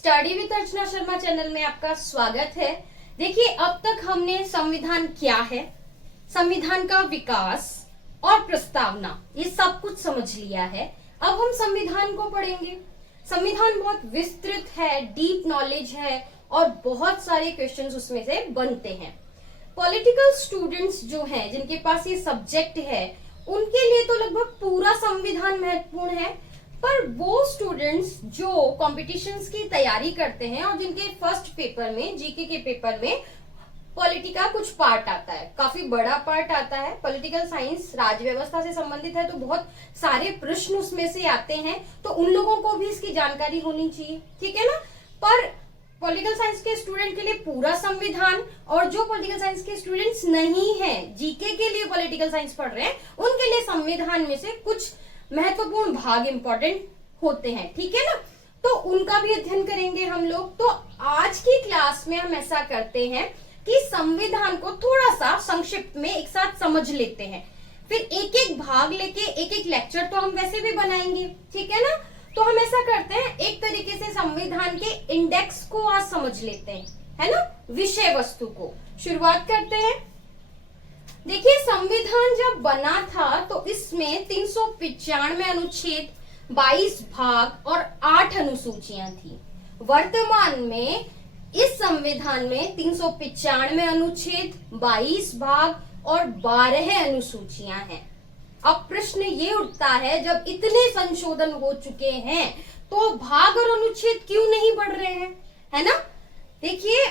Study with Archana Sharma channel में आपका स्वागत है। देखिए, अब तक हमने संविधान क्या है, संविधान का विकास और प्रस्तावना, ये सब कुछ समझ लिया है। अब हम संविधान को पढ़ेंगे। संविधान बहुत विस्तृत है, डीप नॉलेज है और बहुत सारे क्वेश्चंस उसमें से बनते हैं। पॉलिटिकल स्टूडेंट्स जो हैं, जिनके पास ये सब्जेक्ट है, उनके लिए तो लगभग पूरा संविधान महत्वपूर्ण है। पर वो स्टूडेंट्स जो कॉम्पिटिशन्स की तैयारी करते हैं और जिनके फर्स्ट पेपर में, जीके के पेपर में पॉलिटी का कुछ पार्ट आता है, काफी बड़ा पार्ट आता है। पॉलिटिकल साइंस राज्य व्यवस्था से संबंधित है, तो बहुत सारे प्रश्न उसमें से आते हैं, तो उन लोगों को भी इसकी जानकारी होनी चाहिए, ठीक है ना। पर पॉलिटिकल साइंस के स्टूडेंट के लिए पूरा संविधान, और जो पॉलिटिकल साइंस के स्टूडेंट्स नहीं हैं, जीके के लिए पॉलिटिकल साइंस पढ़ रहे हैं, उनके लिए संविधान में से कुछ महत्वपूर्ण भाग इंपॉर्टेंट होते हैं, ठीक है ना। तो उनका भी अध्ययन करेंगे हम लोग। तो आज की क्लास में हम ऐसा करते हैं कि संविधान को थोड़ा सा संक्षिप्त में एक साथ समझ लेते हैं, फिर एक एक भाग लेके एक एक लेक्चर तो हम वैसे भी बनाएंगे, ठीक है ना। तो हम ऐसा करते हैं, एक तरीके से संविधान के इंडेक्स को आज समझ लेते हैं, है ना, विषय वस्तु को। शुरुआत करते हैं। देखिए, संविधान जब बना था तो इसमें 395 अनुच्छेद, 22 भाग और 8 अनुसूचियां थी। वर्तमान में इस संविधान में 395 अनुच्छेद, 22 भाग और 12 अनुसूचियां हैं। अब प्रश्न ये उठता है, जब इतने संशोधन हो चुके हैं तो भाग और अनुच्छेद क्यों नहीं बढ़ रहे हैं, है ना। देखिए,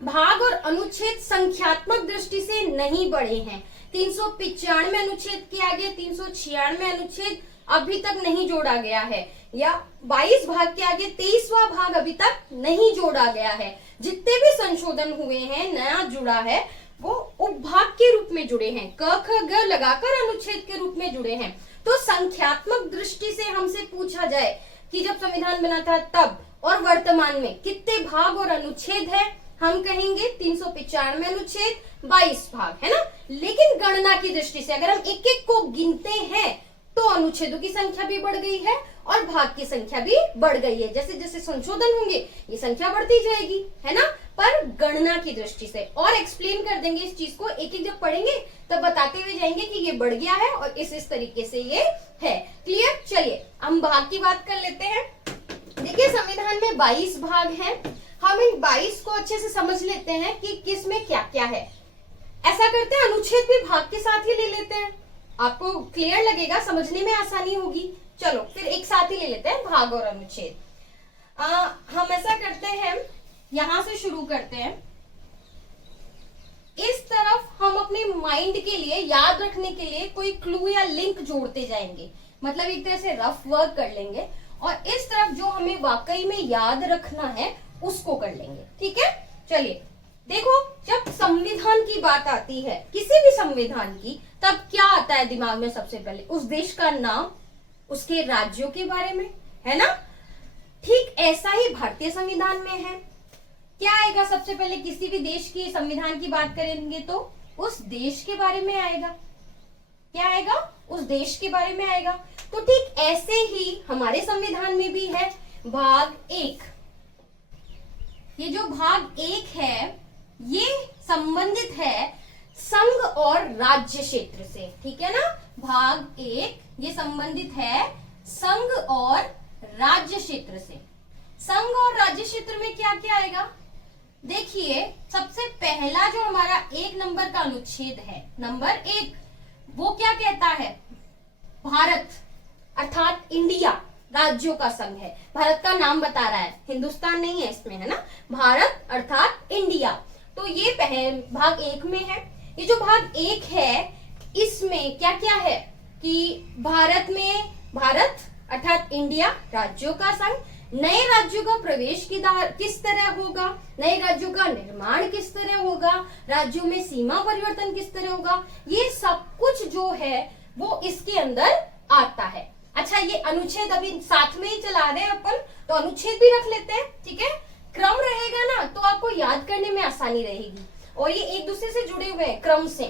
भाग और अनुच्छेद संख्यात्मक दृष्टि से नहीं बढ़े हैं। 395 अनुच्छेद के आगे 396 अनुच्छेद अभी तक नहीं जोड़ा गया है, या 22 भाग के आगे 23वां भाग अभी तक नहीं जोड़ा गया है। जितने भी संशोधन हुए हैं, नया जुड़ा है, वो उपभाग के रूप में जुड़े हैं, क ख ग लगाकर अनुच्छेद के रूप में जुड़े हैं। तो संख्यात्मक दृष्टि से हमसे पूछा जाए कि जब संविधान बना था तब और वर्तमान में कितने भाग और अनुच्छेद है, हम कहेंगे 395 अनुच्छेद, 22 भाग, है ना। लेकिन गणना की दृष्टि से अगर हम एक एक को गिनते हैं तो अनुच्छेदों की संख्या भी बढ़ गई है और भाग की संख्या भी बढ़ गई है। जैसे जैसे संशोधन होंगे ये संख्या बढ़ती जाएगी, है ना। पर गणना की दृष्टि से और एक्सप्लेन कर देंगे इस चीज को, एक एक जब पढ़ेंगे तब बताते हुए जाएंगे कि ये बढ़ गया है और इस तरीके से ये है। क्लियर। चलिए हम भाग की बात कर लेते हैं। देखिए, संविधान में 22 भाग हैं। हम इन 22 को अच्छे से समझ लेते हैं कि किस में क्या क्या है। ऐसा करते हैं, अनुच्छेद भी भाग के साथ ही ले लेते हैं, आपको क्लियर लगेगा, समझने में आसानी होगी। चलो फिर एक साथ ही ले लेते हैं भाग और अनुच्छेद। हम ऐसा करते हैं, यहां से शुरू करते हैं। इस तरफ हम अपने माइंड के लिए, याद रखने के लिए कोई क्लू या लिंक जोड़ते जाएंगे, मतलब एक तरह से रफ वर्क कर लेंगे, और इस तरफ जो हमें वाकई में याद रखना है उसको कर लेंगे, ठीक है। चलिए देखो, जब संविधान की बात आती है, किसी भी संविधान की, तब क्या आता है दिमाग में सबसे पहले? उस देश का नाम, उसके राज्यों के बारे में, है ना। ठीक ऐसा ही भारतीय संविधान में है। क्या आएगा सबसे पहले? किसी भी देश की संविधान की बात करेंगे तो उस देश के बारे में आएगा। क्या आएगा? उस देश के बारे में आएगा। तो ठीक ऐसे ही हमारे संविधान में भी है भाग 1। ये जो भाग 1 है ये संबंधित है संघ और राज्य क्षेत्र से, ठीक है ना। भाग 1 ये संबंधित है संघ और राज्य क्षेत्र से। संघ और राज्य क्षेत्र में क्या क्या आएगा? देखिए, सबसे पहला जो हमारा 1 नंबर का अनुच्छेद है, नंबर 1, वो क्या कहता है? भारत अर्थात इंडिया राज्यों का संघ है। भारत का नाम बता रहा है, हिंदुस्तान नहीं है इसमें, है ना। भारत अर्थात इंडिया, तो ये भाग 1 में है। ये जो भाग 1 है इसमें क्या क्या है कि भारत में, भारत अर्थात इंडिया राज्यों का संघ, नए राज्यों का प्रवेश किस तरह होगा, नए राज्यों का निर्माण किस तरह होगा, राज्यों में सीमा परिवर्तन किस तरह होगा, ये सब कुछ जो है वो इसके अंदर आता है। अच्छा, ये अनुच्छेद अभी साथ में ही चला रहे हैं अपन, तो अनुच्छेद भी रख लेते हैं, ठीक है। क्रम रहेगा ना तो आपको याद करने में आसानी रहेगी, और ये एक दूसरे से जुड़े हुए हैं क्रम से,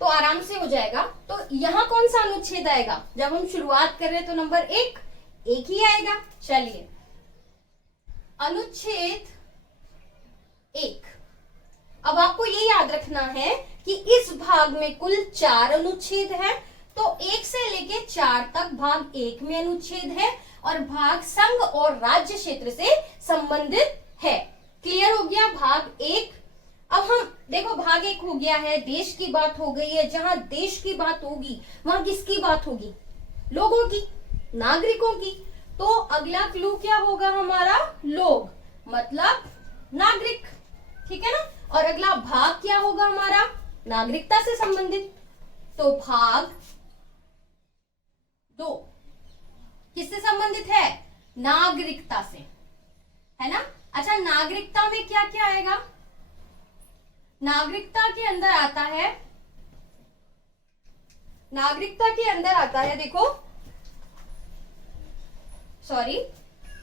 तो आराम से हो जाएगा। तो यहाँ कौन सा अनुच्छेद आएगा? जब हम शुरुआत कर रहे हैं तो नंबर 1 ही आएगा। चलिए अनुच्छेद 1। अब आपको ये याद रखना है कि इस भाग में कुल 4 अनुच्छेद है, तो 1 से लेके 4 तक भाग 1 में अनुच्छेद है और भाग संघ और राज्य क्षेत्र से संबंधित है। क्लियर हो गया भाग 1। अब हम देखो भाग 1 हो गया है, देश की बात हो गई है। जहां देश की बात होगी वहां किसकी बात होगी? लोगों की, नागरिकों की। तो अगला क्लू क्या होगा हमारा? लोग, मतलब नागरिक। ठीक है ना। और अगला भाग क्या होगा हमारा? नागरिकता से संबंधित। तो भाग 2 किससे संबंधित है? नागरिकता से, है ना। अच्छा, नागरिकता में क्या क्या आएगा? नागरिकता के अंदर आता है, नागरिकता के अंदर आता है, देखो सॉरी,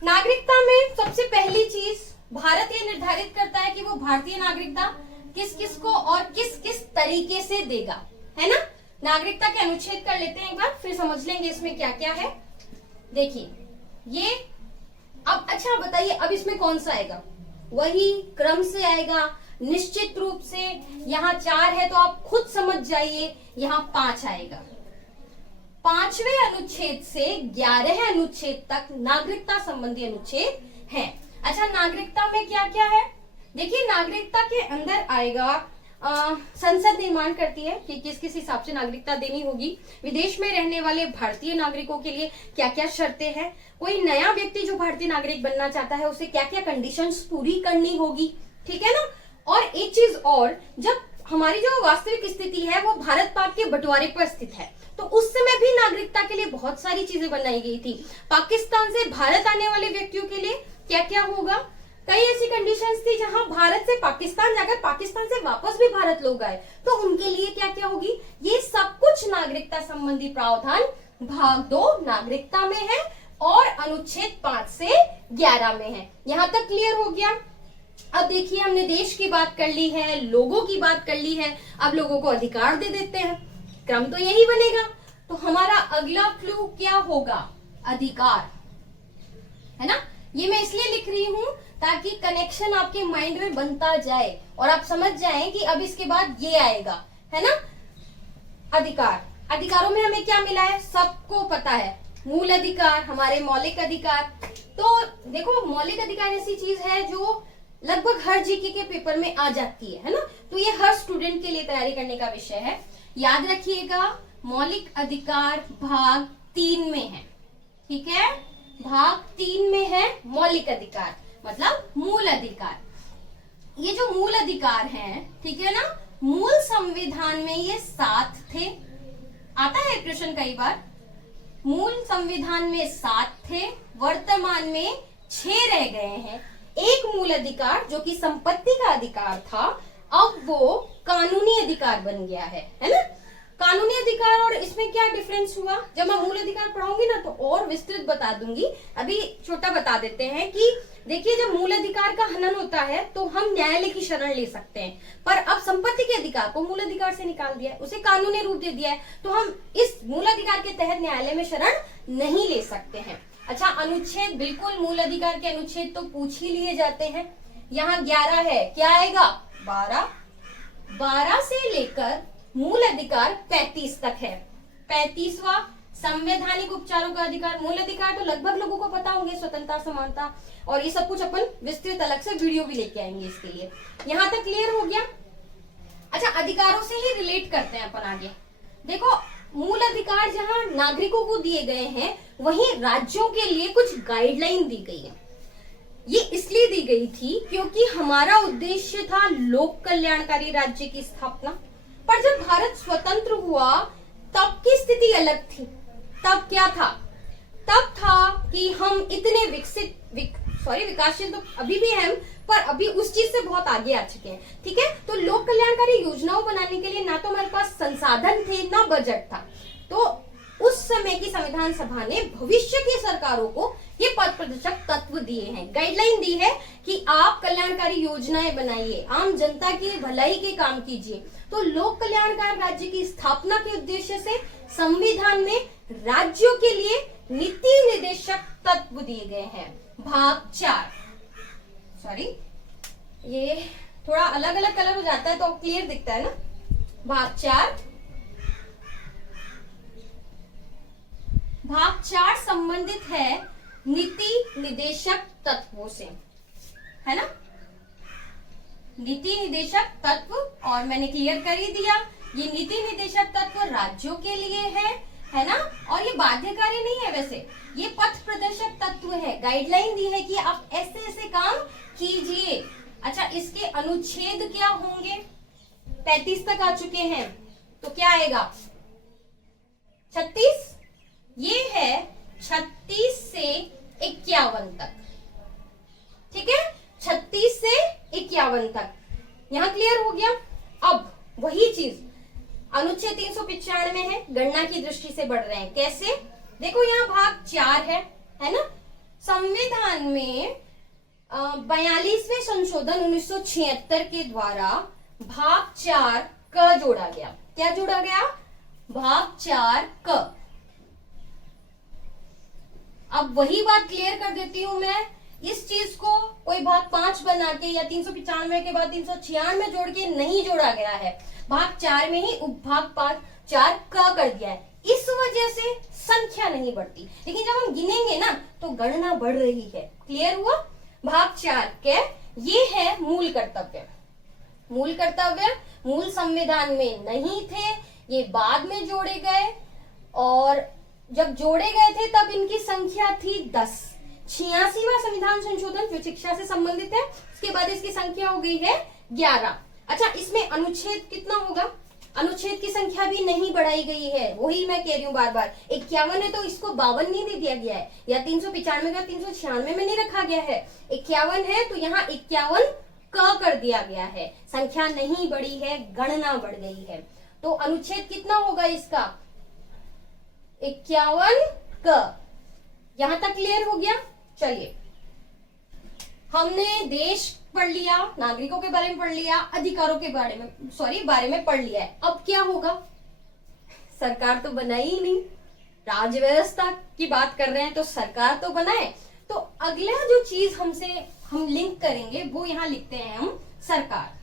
नागरिकता में सबसे पहली चीज भारत ये निर्धारित करता है कि वो भारतीय नागरिकता किस किस को और किस किस तरीके से देगा, है ना। नागरिकता के अनुच्छेद कर लेते हैं एक बार, फिर समझ लेंगे इसमें क्या क्या है। देखिए ये अब, अच्छा बताइए अब इसमें कौन सा आएगा? वही क्रम से आएगा निश्चित रूप से। यहाँ 4 है तो आप खुद समझ जाइए, यहाँ 5 आएगा। 5वें अनुच्छेद से 11वें अनुच्छेद तक नागरिकता संबंधी अनुच्छेद है। अच्छा, नागरिकता में क्या क्या है? देखिए नागरिकता के अंदर आएगा, संसद निर्माण करती है कि किस किस हिसाब से नागरिकता देनी होगी। विदेश में रहने वाले भारतीय नागरिकों के लिए क्या क्या शर्तें हैं। कोई नया व्यक्ति जो भारतीय नागरिक बनना चाहता है उसे क्या क्या कंडीशंस पूरी करनी होगी। ठीक है ना। और एक चीज और, जब हमारी जो वास्तविक स्थिति है वो भारत पाक के बंटवारे पर स्थित है, तो उस समय भी नागरिकता के लिए बहुत सारी चीजें बनाई गई थी। पाकिस्तान से भारत आने वाले व्यक्तियों के लिए क्या क्या होगा? कई ऐसी कंडीशंस थी जहां भारत से पाकिस्तान जाकर पाकिस्तान से वापस भी भारत लोग आए, तो उनके लिए क्या क्या होगी? ये सब कुछ नागरिकता संबंधी प्रावधान भाग 2 नागरिकता में है और अनुच्छेद 5 से 11 में है। यहां तक क्लियर हो गया। अब देखिए हमने देश की बात कर ली है, लोगों की बात कर ली है, अब लोगों को अधिकार दे देते हैं। क्रम तो यही बनेगा। तो हमारा अगला क्लू क्या होगा? अधिकार, है ना। ये मैं इसलिए लिख रही हूं ताकि कनेक्शन आपके माइंड में बनता जाए और आप समझ जाएं कि अब इसके बाद ये आएगा, है ना। अधिकार, अधिकारों में हमें क्या मिला है? सबको पता है, मूल अधिकार, हमारे मौलिक अधिकार। तो देखो मौलिक अधिकार ऐसी चीज है जो लगभग हर जीके के पेपर में आ जाती है ना। तो ये हर स्टूडेंट के लिए तैयारी करने का विषय है। याद रखिएगा मौलिक अधिकार भाग 3 में है। ठीक है, भाग 3 में है मौलिक अधिकार, मतलब मूल अधिकार। ये जो मूल अधिकार हैं, ठीक है ना, मूल संविधान में ये 7 थे। आता है प्रश्न कई बार। मूल संविधान में 7 थे, वर्तमान में 6 रह गए हैं। एक मूल अधिकार जो कि संपत्ति का अधिकार था, अब वो कानूनी अधिकार बन गया है ना। कानूनी अधिकार और इसमें क्या डिफरेंस हुआ? जब मैं मूल अधिकार पढ़ाऊंगी ना तो और विस्तृत बता दूंगी। अभी छोटा बता देते हैं कि देखिए जब मूल अधिकार का हनन होता है तो हम न्यायालय की शरण ले सकते हैं, पर अब संपत्ति के अधिकार को मूल अधिकार से निकाल दिया है, उसे कानूनी रूप दे दिया है, तो हम इस मूल अधिकार के तहत न्यायालय में शरण नहीं ले सकते हैं। अच्छा, अनुच्छेद, बिल्कुल मूल अधिकार के अनुच्छेद तो पूछ ही लिए जाते हैं। यहाँ 11 है, क्या आएगा? 12 से लेकर मूल अधिकार 35 तक है। 35वां संवैधानिक उपचारों का अधिकार। मूल अधिकार तो लगभग लोगों को पता होंगे, स्वतंत्रता, समानता और ये सब कुछ अपन विस्तृत अलग से वीडियो भी लेके आएंगे इसके लिए। यहाँ तक क्लियर हो गया। अच्छा, अधिकारों से ही रिलेट करते हैं अपन आगे। देखो मूल अधिकार जहां नागरिकों को दिए गए हैं, वहीं राज्यों के लिए कुछ गाइडलाइन दी गई है। ये इसलिए दी गई थी क्योंकि हमारा उद्देश्य था लोक कल्याणकारी राज्य की स्थापना। पर जब भारत स्वतंत्र हुआ तब की स्थिति अलग थी। तब क्या था? तब था कि हम इतने विकासशील तो अभी भी हैं, पर अभी उस चीज से बहुत आगे आ चुके हैं। ठीक है, तो लोक कल्याणकारी योजनाओं बनाने के लिए ना तो हमारे पास संसाधन थे ना बजट था। तो उस समय की संविधान सभा ने भविष्य की सरकारों को ये पथ प्रदर्शक तत्व दिए हैं, गाइडलाइन दी है कि आप कल्याणकारी योजनाएं बनाइए, आम जनता की भलाई के काम कीजिए। तो लोक कल्याणकारी राज्य की स्थापना के उद्देश्य से संविधान में राज्यों के लिए नीति निर्देशक तत्व दिए गए हैं। भाग 4 सॉरी, ये थोड़ा अलग अलग कलर हो जाता है तो क्लियर दिखता है ना। भाग 4, भाग 4 संबंधित है नीति निदेशक तत्वों से, है ना। नीति निदेशक तत्व, और मैंने क्लियर कर ही दिया, ये नीति निदेशक तत्व राज्यों के लिए है ना। और ये बाध्यकारी नहीं है, वैसे ये पथ प्रदर्शक तत्व है, गाइडलाइन दी है कि आप ऐसे ऐसे काम कीजिए। अच्छा, इसके अनुच्छेद क्या होंगे? 35 तक आ चुके हैं, तो क्या आएगा? 36। ये है 36 से 51 तक, ठीक है, 36 से 51 तक। यहां क्लियर हो गया। अब वही चीज अनुच्छेद 395 है, गणना की दृष्टि से बढ़ रहे हैं। कैसे? देखो यहाँ भाग 4 है ना। संविधान में 42वें संशोधन 1976 के द्वारा भाग 4 क जोड़ा गया। क्या जोड़ा गया? भाग 4 क। अब वही बात क्लियर कर देती हूं मैं, इस चीज को कोई भाग 5 बना के या 395 के बाद 396 जोड़ के नहीं जोड़ा गया है, भाग 4 में ही उपभाग 4 का कर दिया है। इस वजह से संख्या नहीं बढ़ती, लेकिन जब हम गिनेंगे ना तो गणना बढ़ रही है। क्लियर हुआ? भाग 4 के ये है मूल कर्तव्य। मूल कर्तव्य मूल संविधान में नहीं थे, ये बाद में जोड़े गए, और जब जोड़े गए थे तब इनकी संख्या थी 10। 86वां संविधान संशोधन जो शिक्षा से संबंधित है, उसके बाद इसकी संख्या हो गई है 11। अच्छा, इसमें अनुच्छेद कितना होगा? अनुच्छेद की संख्या भी नहीं बढ़ाई गई है, वही मैं कह रही हूँ बार बार। 51 है तो इसको 52 नहीं दे दिया गया है, या 395 का 396 में नहीं रखा गया है। 51 है तो यहाँ 51 क कर दिया गया है, संख्या नहीं बढ़ी है, गणना बढ़ गई है। तो अनुच्छेद कितना होगा इसका? 51 क। यहां तक क्लियर हो गया? चलिए, हमने देश पढ़ लिया, नागरिकों के बारे में पढ़ लिया, अधिकारों के बारे में पढ़ लिया है। अब क्या होगा? सरकार तो बनाई ही नहीं, राज्य व्यवस्था की बात कर रहे हैं तो सरकार तो बनाए। तो अगला जो चीज हम लिंक करेंगे वो यहां लिखते हैं हम सरकार।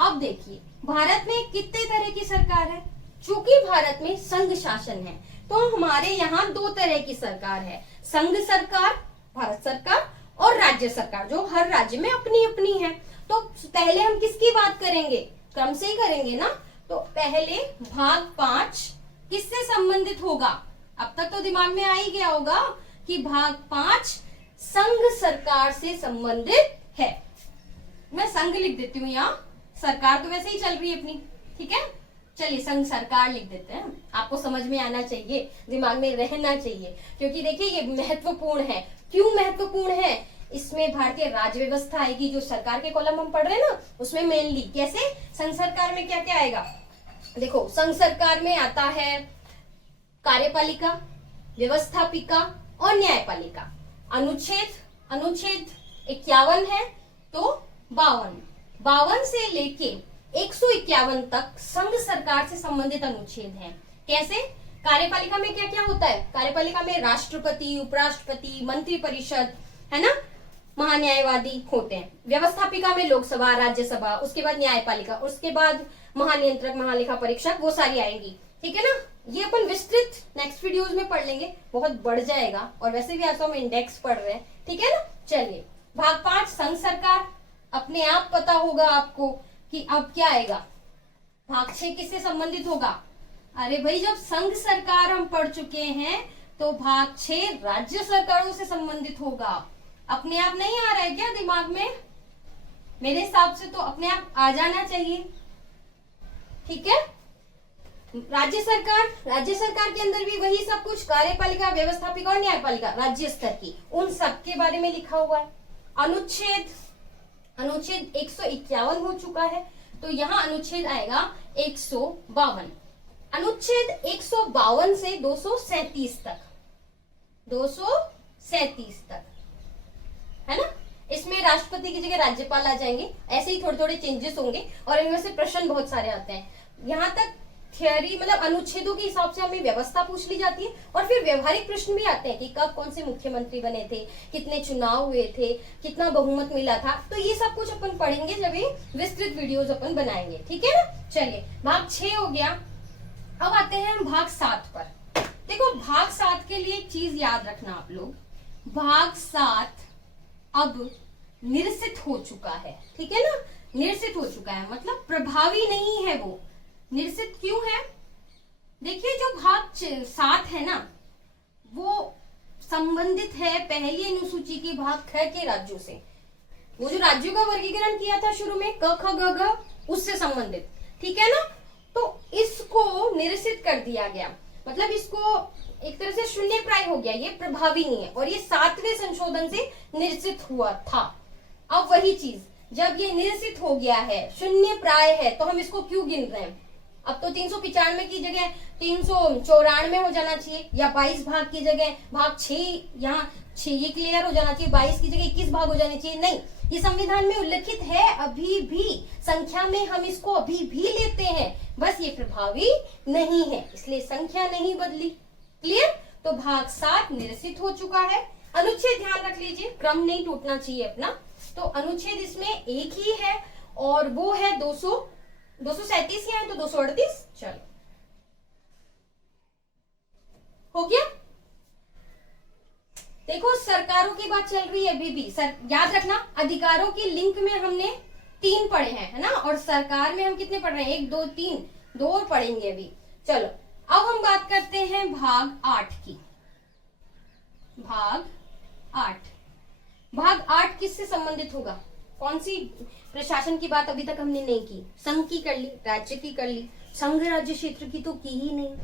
अब देखिए, भारत में कितने तरह की सरकार है? चूंकि भारत में संघ शासन है तो हमारे यहाँ 2 तरह की सरकार है, संघ सरकार, भारत सरकार, और राज्य सरकार, जो हर राज्य में अपनी अपनी है। तो पहले हम किसकी बात करेंगे? क्रम से ही करेंगे ना। तो पहले भाग 5 किससे संबंधित होगा? अब तक तो दिमाग में आ ही गया होगा कि भाग 5 संघ सरकार से संबंधित है। मैं संघ लिख देती हूँ यहाँ, सरकार तो वैसे ही चल रही है अपनी, ठीक है। चलिए संघ सरकार लिख देते हैं, आपको समझ में आना चाहिए, दिमाग में रहना चाहिए, क्योंकि देखिए ये महत्वपूर्ण है। क्यों महत्वपूर्ण है? इसमें भारतीय राज्य व्यवस्था आएगी, जो सरकार के कॉलम हम पढ़ रहे हैं ना, उसमें मेनली कैसे संघ सरकार में क्या क्या आएगा। देखो, संघ सरकार में आता है कार्यपालिका, व्यवस्थापिका और न्यायपालिका। अनुच्छेद 51 है तो 52 से लेके 151 तक संघ सरकार से संबंधित अनुच्छेद हैं। कैसे? कार्यपालिका में क्या क्या होता है? कार्यपालिका में राष्ट्रपति, उपराष्ट्रपति, मंत्री परिषद, है ना, महान्यायवादी होते हैं। व्यवस्थापिका में लोकसभा, राज्यसभा, उसके बाद न्यायपालिका, उसके बाद महानियंत्रक, महालेखा परीक्षक, वो सारी आएंगी, ठीक है ना। ये अपन विस्तृत नेक्स्ट वीडियोस में पढ़ लेंगे, बहुत बढ़ जाएगा, और वैसे भी आज हम इंडेक्स पढ़ रहे हैं, ठीक है ना। चलिए, भाग 5 संघ सरकार, अपने आप पता होगा आपको कि अब क्या आएगा। भाग 6 किससे संबंधित होगा? अरे भाई, जब संघ सरकार हम पढ़ चुके हैं तो भाग 6 राज्य सरकारों से संबंधित होगा। अपने आप नहीं आ रहा है क्या दिमाग में? मेरे हिसाब से तो अपने आप आ जाना चाहिए, ठीक है। राज्य सरकार के अंदर भी वही सब कुछ, कार्यपालिका, व्यवस्थापिका और न्यायपालिका राज्य स्तर की, उन सब के बारे में लिखा हुआ है। अनुच्छेद 151 हो चुका है, तो यहाँ अनुच्छेद आएगा 152। अनुच्छेद 152 से 237 तक, 237 तक, है ना। इसमें राष्ट्रपति की जगह राज्यपाल आ जाएंगे, ऐसे ही थोड़े थोड़े चेंजेस होंगे, और इनमें से प्रश्न बहुत सारे आते हैं। यहाँ तक थियोरी मतलब अनुच्छेदों के हिसाब से हमें व्यवस्था पूछ ली जाती है, और फिर व्यवहारिक प्रश्न भी आते हैं कि कब कौन से मुख्यमंत्री बने थे, कितने चुनाव हुए थे, कितना बहुमत मिला था। तो ये सब कुछ अपन पढ़ेंगे जब ये विस्तृत वीडियोस अपन बनाएंगे, ठीक है ना। चलिए भाग 6 हो गया। अब आते हैं हम भाग 7 पर। देखो भाग 7 के लिए एक चीज याद रखना आप लोग, भाग 7 अब निरसित हो चुका है, ठीक है ना। निरसित हो चुका है मतलब प्रभावी नहीं है वो। निरसित क्यों है? देखिए जो भाग 7 है ना, वो संबंधित है पहली अनुसूची के भाग 6 के राज्यों से। वो जो राज्यों का वर्गीकरण किया था शुरू में क ख ग घ, उससे संबंधित, ठीक है ना। तो इसको निरसित कर दिया गया, मतलब इसको एक तरह से शून्य प्राय हो गया, ये प्रभावी नहीं है, और ये 7वें संशोधन से निरसित हुआ था। अब वही चीज जब ये निरसित हो गया है, शून्य प्राय है, तो हम इसको क्यों गिन रहे हैं? अब तो 395 की जगह 394 हो जाना चाहिए, या 22 भाग की जगह भाग 6, यहाँ 6 ये क्लियर हो जाना चाहिए, 22 की जगह 21 भाग हो जाने चाहिए। नहीं, ये संविधान में उल्लिखित है अभी भी, संख्या में हम इसको अभी भी लेते हैं, बस ये प्रभावी नहीं है, इसलिए संख्या नहीं बदली। क्लियर? तो भाग 7 निरसित हो चुका है। अनुच्छेद ध्यान रख लीजिए, क्रम नहीं टूटना चाहिए अपना। तो अनुच्छेद इसमें एक ही है, और वो है 237 है तो 238। चलो हो गया। देखो सरकारों की बात चल रही है अभी भी। याद रखना, अधिकारों की लिंक में हमने 3 पढ़े हैं, है ना, और सरकार में हम कितने पढ़ रहे हैं? 1 2 3, 2 और पढ़ेंगे अभी। चलो अब हम बात करते हैं भाग 8 की। भाग 8 किससे संबंधित होगा? कौन सी प्रशासन की बात अभी तक हमने नहीं की? संघ की कर ली, राज्य की कर ली, संघ राज्य क्षेत्र की तो की ही नहीं,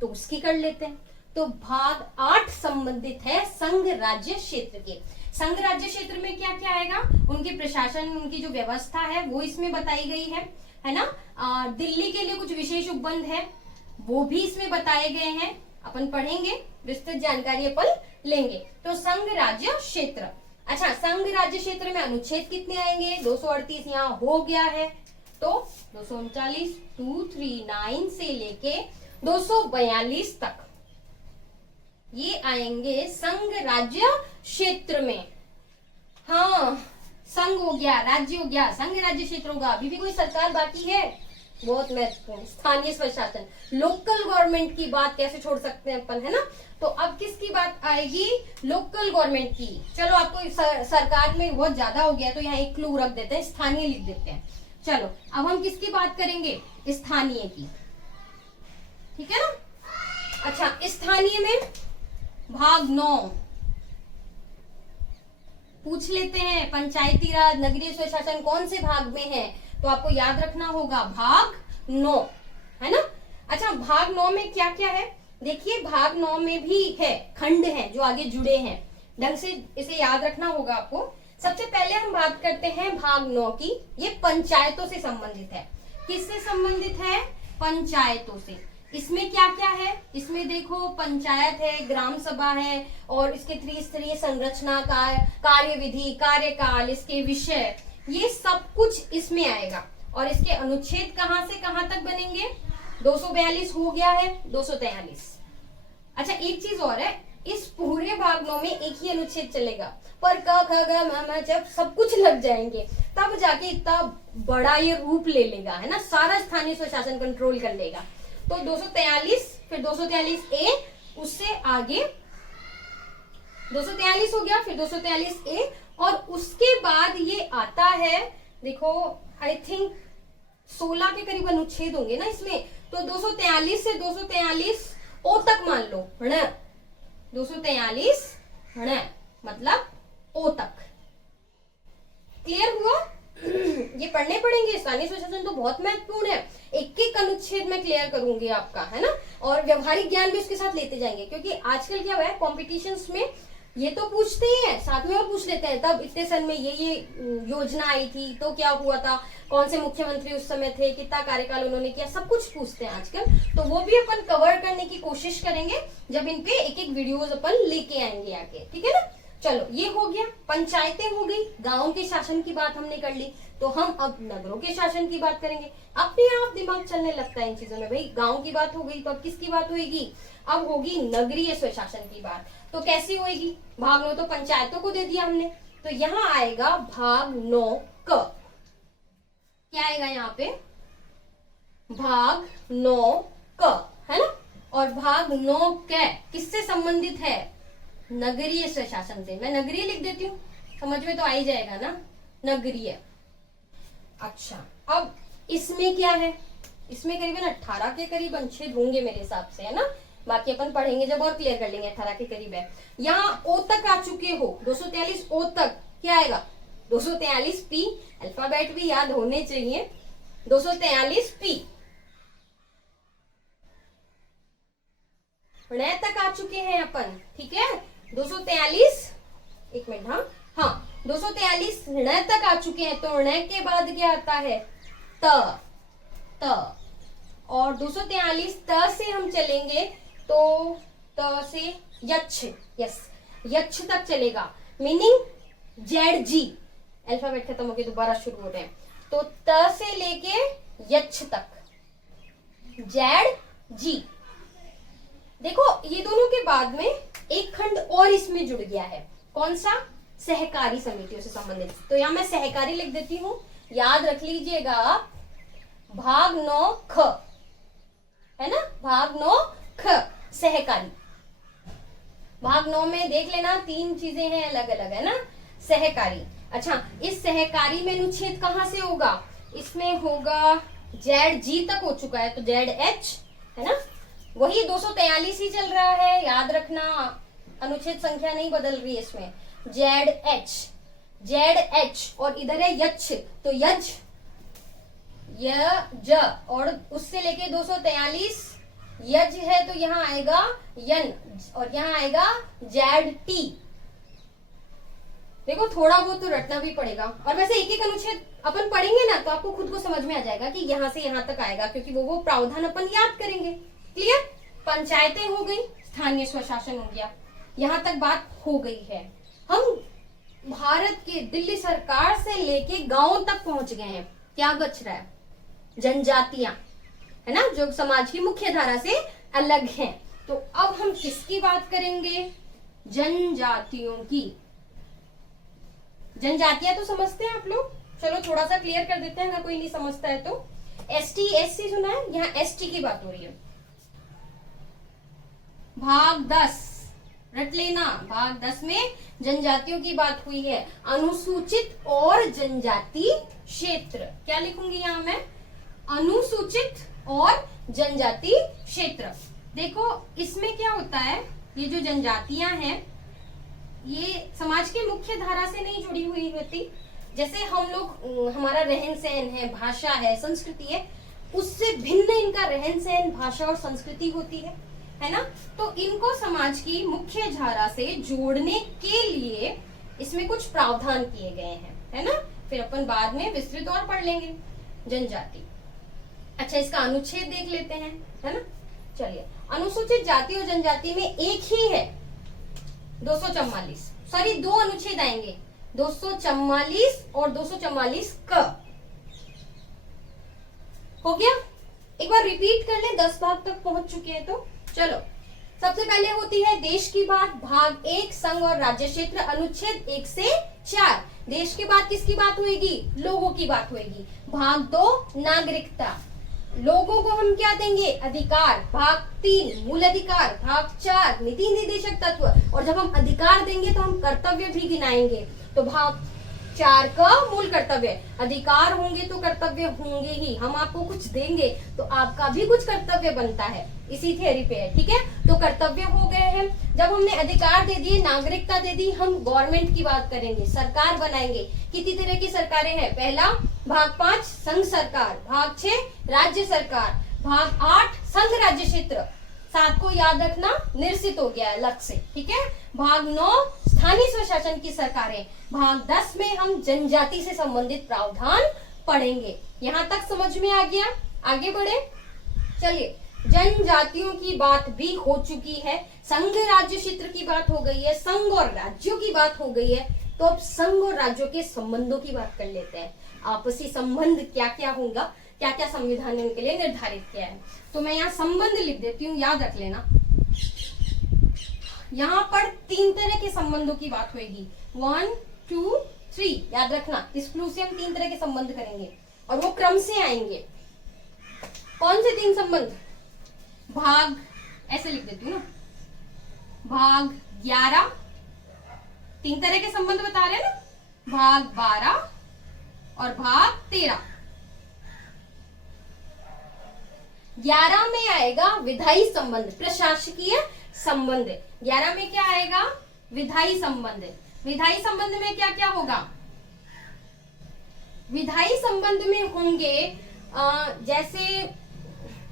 तो उसकी कर लेते हैं। तो भाग 8 संबंधित है संघ राज्य क्षेत्र के। संघ राज्य क्षेत्र में क्या क्या आएगा? उनके प्रशासन, उनकी जो व्यवस्था है वो इसमें बताई गई है ना। दिल्ली के लिए कुछ विशेष उपबंध है, वो भी इसमें बताए गए हैं, अपन पढ़ेंगे, विस्तृत जानकारी अपन लेंगे। तो संघ राज्य क्षेत्र। अच्छा, संघ राज्य क्षेत्र में अनुच्छेद कितने आएंगे? 238 यहाँ हो गया है, तो 239, 239 से लेके 242 तक ये आएंगे संघ राज्य क्षेत्र में। हाँ, संघ हो गया, राज्य हो गया, संघ राज्य क्षेत्र होगा। अभी भी कोई सरकार बाकी है? बहुत महत्वपूर्ण, स्थानीय स्वशासन, लोकल गवर्नमेंट की बात कैसे छोड़ सकते हैं अपन, है ना। तो अब किसकी बात आएगी? लोकल गवर्नमेंट की। चलो आपको सरकार में बहुत ज्यादा हो गया तो यहाँ एक क्लू रख देते हैं, स्थानीय लिख देते हैं। चलो अब हम किसकी बात करेंगे? स्थानीय की, ठीक है ना। अच्छा, स्थानीय में भाग 9 पूछ लेते हैं, पंचायती राज नगरीय स्वशासन कौन से भाग में है? तो आपको याद रखना होगा भाग 9, है ना। अच्छा, भाग 9 में क्या क्या है? देखिए भाग 9 में भी है, खंड हैं जो आगे जुड़े हैं, ढंग से इसे याद रखना होगा आपको। सबसे पहले हम बात करते हैं भाग 9 की। ये पंचायतों से संबंधित है। किससे संबंधित है? पंचायतों से। इसमें क्या क्या है? इसमें देखो पंचायत है, ग्राम सभा है, और इसके त्रिस्तरीय संरचना का कार्यविधि, कार्यकाल, इसके विषय, ये सब कुछ इसमें आएगा। और इसके अनुच्छेद कहां से कहां तक बनेंगे? 242 हो गया है, 243। अच्छा, एक चीज और है, इस पूरे भाग 9 में एक ही अनुच्छेद चलेगा, पर क ख ग म म जब सब कुछ लग जाएंगे तब जाके इतना बड़ा ये रूप ले लेगा, है ना, सारा स्थानीय स्वशासन कंट्रोल कर लेगा। तो 243, फिर 243 ए, उससे आगे 243 हो गया, फिर 243 ए, और उसके बाद ये आता है, देखो आई थिंक 16 के करीब अनुच्छेद होंगे ना इसमें, तो 243 से 243 ओ तक मान लो, है ना, 243 है ना, मतलब ओ तक। क्लियर हुआ? ये पढ़ने पड़ेंगे, स्थानीय स्वशासन तो बहुत महत्वपूर्ण है, एक एक अनुच्छेद में क्लियर करूंगी आपका, है ना, और व्यवहारिक ज्ञान भी उसके साथ लेते जाएंगे, क्योंकि आजकल क्या हुआ है कॉम्पिटिशन्स में ये तो पूछते ही हैं, साथ में और पूछ लेते हैं, तब इतने सन में ये योजना आई थी तो क्या हुआ था, कौन से मुख्यमंत्री उस समय थे, कितना कार्यकाल उन्होंने किया, सब कुछ पूछते हैं आजकल। तो वो भी अपन कवर करने की कोशिश करेंगे जब इन पे एक एक वीडियोस अपन लेके आएंगे आगे, ठीक है ना। चलो ये हो गया, पंचायतें हो गई, गांव के शासन की बात हमने कर ली। तो हम अब नगरों के शासन की बात करेंगे। अपने आप दिमाग चलने लगता है इन चीजों में। भाई गांव की बात हो गई, तो अब किसकी बात होगी? अब होगी नगरीय स्वशासन की बात। तो कैसी होगी? भाग 9 तो पंचायतों को दे दिया हमने, तो यहाँ आएगा भाग 9 क। क्या आएगा यहाँ पे? भाग 9 क, है ना। और भाग 9 क किससे संबंधित है? नगरीय स्वशासन से। मैं नगरीय लिख देती हूँ, समझ में तो आ ही जाएगा ना, नगरीय। अच्छा, अब इसमें क्या है? इसमें करीबन 18 के करीब अनुच्छेद होंगे मेरे हिसाब से, है ना। बाकी अपन पढ़ेंगे जब और क्लियर कर लेंगे। 18 के करीब है। यहाँ ओ तक आ चुके हो, 243 ओ तक क्या आएगा? 243 पी, अल्फाबेट भी याद होने चाहिए। 243 पी ण तक आ चुके हैं अपन, ठीक है। 243, एक मिनट, हाँ 243 ण तक आ चुके हैं। तो ण के बाद क्या आता है? त। और 243 त से हम चलेंगे तो त से यक्ष, यस यक्ष तक चलेगा, मीनिंग जेड जी। अल्फाबेट खत्म होके दोबारा शुरू हो रहे हैं। तो त से लेके यक्ष तक, जेड जी। देखो ये दोनों के बाद में एक खंड और इसमें जुड़ गया है। कौन सा? सहकारी समितियों से संबंधित। तो यहां मैं सहकारी लिख देती हूं, याद रख लीजिएगा। भाग 9 ख, है ना, भाग 9 ख सहकारी। भाग 9 में देख लेना 3 चीजें हैं अलग अलग, है ना। सहकारी। अच्छा, इस सहकारी में अनुच्छेद कहां से होगा? इसमें होगा जेड जी तक हो चुका है, तो जेड एच, है ना। वही 243 ही चल रहा है, याद रखना, अनुच्छेद संख्या नहीं बदल रही है इसमें। जेड एच और इधर है यक्ष, तो यज य और उससे लेके 243 यज है, तो यहाँ आएगा यन और यहाँ आएगा जेड टी। देखो थोड़ा बहुत तो रटना भी पड़ेगा। और वैसे एक एक अनुच्छेद अपन पढ़ेंगे ना तो आपको खुद को समझ में आ जाएगा कि यहाँ से यहाँ तक आएगा, क्योंकि वो प्रावधान अपन याद करेंगे। क्लियर? पंचायतें हो गई, स्थानीय स्वशासन हो गया, यहाँ तक बात हो गई है। हम भारत के दिल्ली सरकार से लेके गांव तक पहुंच गए हैं। क्या बच रहा है? जनजातियां, है ना, जो समाज की मुख्य धारा से अलग हैं। तो अब हम किसकी बात करेंगे? जनजातियों की। जनजातियां तो समझते हैं आप लोग, चलो थोड़ा सा क्लियर कर देते हैं अगर कोई नहीं समझता है तो। एसटी एससी सुना है, यहाँ एसटी की बात हो रही है। भाग 10 रट लेना, भाग 10 में जनजातियों की बात हुई है। अनुसूचित और जनजाति क्षेत्र, क्या लिखूंगी यहाँ मैं? अनुसूचित और जनजाति क्षेत्र। देखो इसमें क्या होता है, ये जो जनजातियां हैं ये समाज के मुख्य धारा से नहीं जुड़ी हुई होती। जैसे हम लोग, हमारा रहन सहन है, भाषा है, संस्कृति है, उससे भिन्न इनका रहन सहन, भाषा और संस्कृति होती है ना। तो इनको समाज की मुख्य धारा से जोड़ने के लिए इसमें कुछ प्रावधान किए गए हैं, है ना। फिर अपन बाद में विस्तृत और पढ़ लेंगे जनजाति। अच्छा, इसका अनुच्छेद देख लेते हैं, है ना। चलिए, अनुसूचित जाति और जनजाति में एक ही है 244, सॉरी 2 अनुच्छेद आएंगे, 244 और 244 क। हो गया? एक बार रिपीट कर ले, 10 भाग तक पहुंच चुके हैं। तो चलो, सबसे पहले होती है देश की बात, भाग 1 संघ और राज्य क्षेत्र, अनुच्छेद 1 से 4। देश के बाद किसकी बात होगी? लोगों की बात होगी। भाग 2 नागरिकता, लोगों को हम क्या देंगे? अधिकार। भाग 3 मूल अधिकार। भाग 4 नीति निर्देशक तत्व। और जब हम अधिकार देंगे तो हम कर्तव्य भी गिनाएंगे। तो भाग 4 का मूल कर्तव्य, अधिकार होंगे तो कर्तव्य होंगे ही। हम आपको कुछ देंगे तो आपका भी कुछ कर्तव्य बनता है, इसी थियरी पे है, ठीक है। तो कर्तव्य हो गए हैं। जब हमने अधिकार दे दिए, नागरिकता दे दी, हम गवर्नमेंट की बात करेंगे, सरकार बनाएंगे। कितनी तरह की सरकारें हैं? पहला भाग 5 संघ सरकार, भाग 6 राज्य सरकार, भाग 8 संघ राज्य क्षेत्र, 7 को याद रखना, निरसित हो गया अलग से, ठीक है। भाग 9 स्थानीय स्वशासन की सरकारें। भाग 10 में हम जनजाति से संबंधित प्रावधान पढ़ेंगे। यहाँ तक समझ में आ गया? आगे बढ़े, चलिए। जनजातियों की बात भी हो चुकी है, संघ राज्य क्षेत्र की बात हो गई है, संघ और राज्यों की बात हो गई है। तो अब संघ और राज्यों के संबंधों की बात कर लेते हैं। आपसी संबंध क्या क्या होगा, क्या क्या संविधान ने उनके लिए निर्धारित किया है। तो मैं यहाँ संबंध लिख देती हूँ, याद रख लेना। यहाँ पर 3 तरह के संबंधों की बात होगी, 1 2 3, याद रखना। इस क्लू से हम 3 तरह के संबंध करेंगे और वो क्रम से आएंगे। कौन से 3 संबंध? भाग, ऐसे लिख देती हूँ ना, भाग 11, 3 तरह के संबंध बता रहे हैं ना, भाग 12 और भाग 13। 11 में आएगा विधायी संबंध, प्रशासकीय संबंध। 11 में क्या आएगा? विधायी संबंध। विधायी संबंध में क्या क्या होगा? विधायी संबंध में होंगे जैसे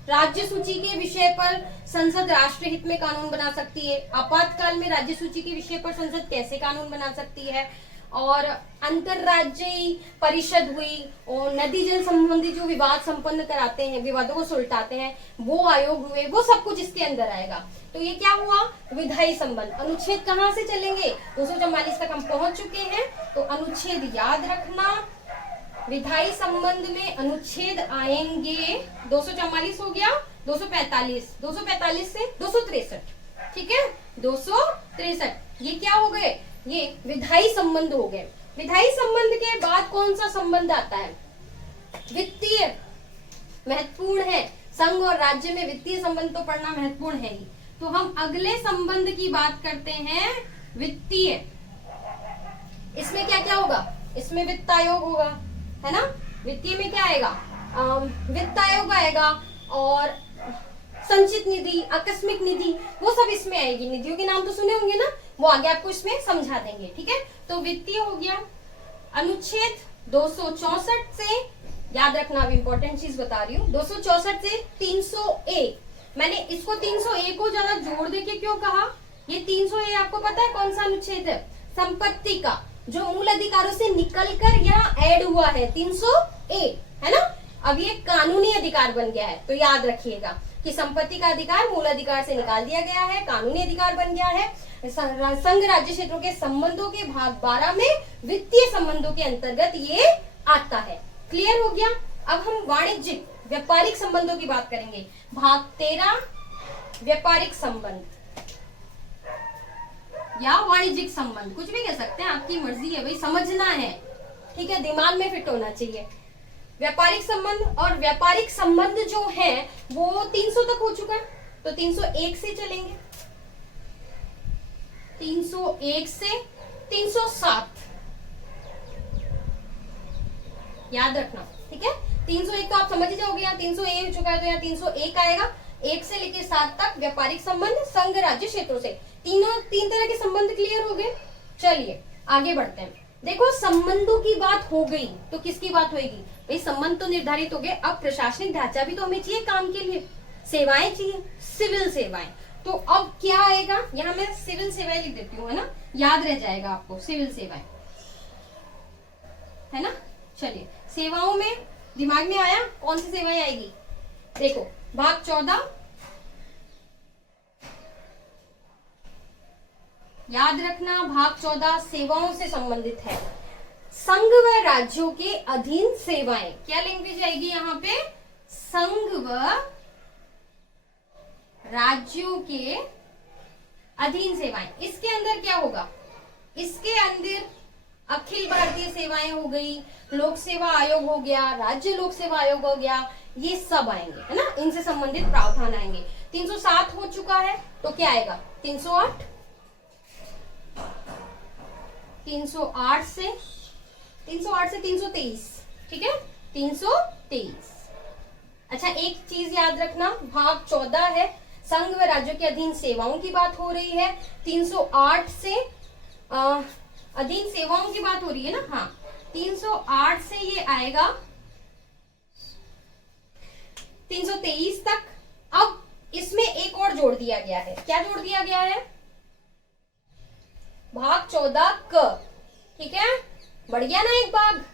राज्य सूची के विषय पर संसद राष्ट्रहित में कानून बना सकती है, आपातकाल में राज्य सूची के विषय पर संसद कैसे कानून बना सकती है, और अंतरराज्यीय परिषद हुई, और नदी जल संबंधी जो विवाद संपन्न कराते हैं, विवादों को सुलटाते हैं, वो आयोग हुए, वो सब कुछ इसके अंदर आएगा। तो ये क्या हुआ? विधायी संबंध। अनुच्छेद कहाँ से चलेंगे? 244 तक हम पहुंच चुके हैं, तो अनुच्छेद याद रखना। विधायी संबंध में अनुच्छेद आएंगे, 244 हो गया, 245 से 263, ठीक है, 263। ये क्या हो गए? ये विधायी संबंध हो गए। विधायी संबंध के बाद कौन सा संबंध आता है? वित्तीय, महत्वपूर्ण है। संघ और राज्य में वित्तीय संबंध तो पढ़ना महत्वपूर्ण है ही। तो हम अगले संबंध की बात करते हैं, वित्तीय। इसमें क्या क्या होगा? इसमें वित्त आयोग होगा, है ना। वित्तीय में क्या आएगा? वित्त आयोग आएगा, और संचित निधि, आकस्मिक निधि, वो सब इसमें आएगी। निधियों के नाम तो सुने होंगे ना, वो आगे आपको इसमें समझा देंगे, ठीक है। तो वित्तीय हो गया। अनुच्छेद 264 से, याद रखना, अब इंपॉर्टेंट चीज बता रही हूँ, 264 से 300A। मैंने इसको 300A को जरा जोड़ देके क्यों कहा? ये 300A आपको पता है कौन सा अनुच्छेद है? संपत्ति का, जो मूल अधिकारों से निकलकर यहाँ ऐड हुआ है, 300A, है ना। अब ये कानूनी अधिकार बन गया है, तो याद रखिएगा कि संपत्ति का अधिकार मूल अधिकार से निकाल दिया गया है, कानूनी अधिकार बन गया है। संघ राज्य क्षेत्रों के संबंधों के भाग 12 में वित्तीय संबंधों के अंतर्गत ये आता है। क्लियर हो गया। अब हम वाणिज्यिक, व्यापारिक संबंधों की बात करेंगे। भाग 13, व्यापारिक संबंध या वाणिज्यिक संबंध, कुछ भी कह सकते हैं, आपकी मर्जी है भाई, समझना है, ठीक है, दिमाग में फिट होना चाहिए। व्यापारिक संबंध, और व्यापारिक संबंध जो है वो 300 तक हो चुका है, तो 301 से चलेंगे, 301 से 307, याद रखना, ठीक है। 301 तो आप समझ ही जाओगे, यहाँ 300A हो चुका है, तो यहाँ 301 आएगा। 1 से लेके 7 तक व्यापारिक संबंध संघ राज्य क्षेत्रों से। 3 तरह के संबंध क्लियर हो गए। चलिए आगे बढ़ते हैं। देखो, संबंधों की बात हो गई, तो किसकी बात होगी भाई? संबंध तो निर्धारित हो गए, अब प्रशासनिक ढांचा भी तो हमें चाहिए काम के लिए, सेवाएं चाहिए, सिविल सेवाएं। तो अब क्या आएगा? यहाँ मैं सिविल सेवाएं लिख देती हूँ, है ना, याद रह जाएगा आपको, सिविल सेवाएं, है ना। चलिए, सेवाओं में दिमाग में आया कौन सी सेवाएं आएगी? देखो, भाग 14, याद रखना, भाग 14 सेवाओं से संबंधित है। संघ व राज्यों के अधीन सेवाएं, क्या लैंग्वेज आएगी यहाँ पे? संघ व राज्यों के अधीन सेवाएं। इसके अंदर क्या होगा? इसके अंदर अखिल भारतीय सेवाएं हो गई, लोक सेवा आयोग हो गया, राज्य लोक सेवा आयोग हो गया, ये सब आएंगे, है ना, इनसे संबंधित प्रावधान आएंगे। 307 हो चुका है, तो क्या आएगा? 308, 308 से 323, ठीक है, 323। अच्छा, एक चीज याद रखना, भाग 14 है, संघ व राज्यों के अधीन सेवाओं की बात हो रही है। 308 से अधीन सेवाओं की बात हो रही है ना, हाँ, 308 से ये आएगा 323 तक। अब इसमें एक और जोड़ दिया गया है। क्या जोड़ दिया गया है? भाग 14 क, ठीक है, बढ़ गया ना एक भाग,